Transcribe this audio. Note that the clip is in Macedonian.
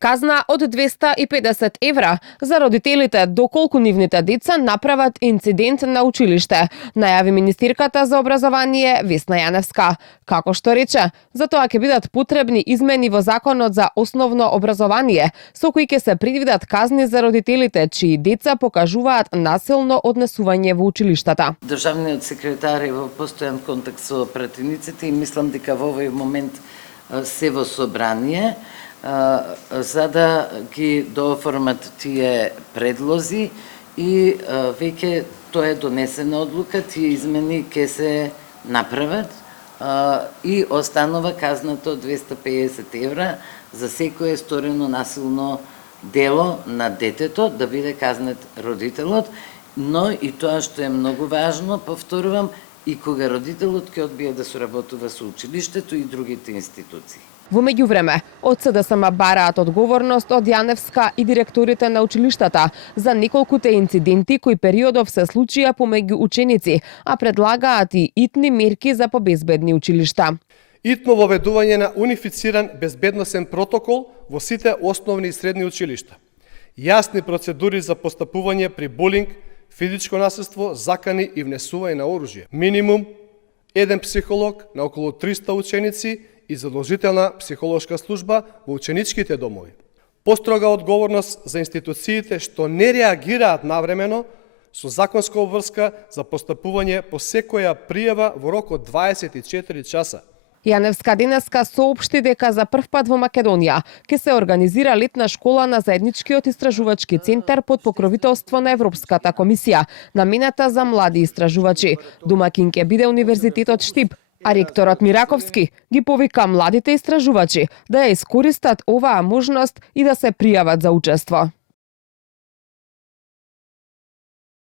Казна од 250 евра за родителите доколку нивните деца направат инцидент на училиште, најави министерката за образование Весна Јаневска. Како што рече, за тоа ќе бидат потребни измени во Законот за основно образование, со кои ќе се предвидат казни за родителите чии деца покажуваат насилно однесување во училиштата. Државниот секретар е во постојан контакт со пратениците и мислам дека во овој момент се во собрание за да ги дооформат тие предлози и веќе тоа е донесена одлука, тие измени ќе се направат и останува казната од 250 евра за секое сторено насилно дело на детето, да биде казнет родителот, но и тоа што е многу важно, повторувам, и кога родителот ќе одбие да соработува со училиштето и другите институции. Во меѓувреме, од СДСМ бараат одговорност од Јаневска и директорите на училиштата за неколкуте инциденти кои периодов се случија помеѓу ученици, а предлагаат и итни мерки за побезбедни училишта. Итно воведување на унифициран безбедносен протокол во сите основни и средни училишта. Јасни процедури за постапување при булинг, физичко насилство, закани и внесување на оружје. Минимум еден психолог на околу 300 ученици и задолжителна психолошка служба во ученичките домови. Построга одговорност за институциите што не реагираат навремено со законска обврска за постапување по секоја пријава во рок од 24 часа. Јаневска денеска соопшти дека за прв пат во Македонија ќе се организира летна школа на заедничкиот истражувачки центар под покровителство на Европската комисија, намената за млади истражувачи. Домакин ќе биде Универзитетот Штип, а ректорот Мираковски ги повика младите истражувачи да ја искористат оваа можност и да се пријават за учество.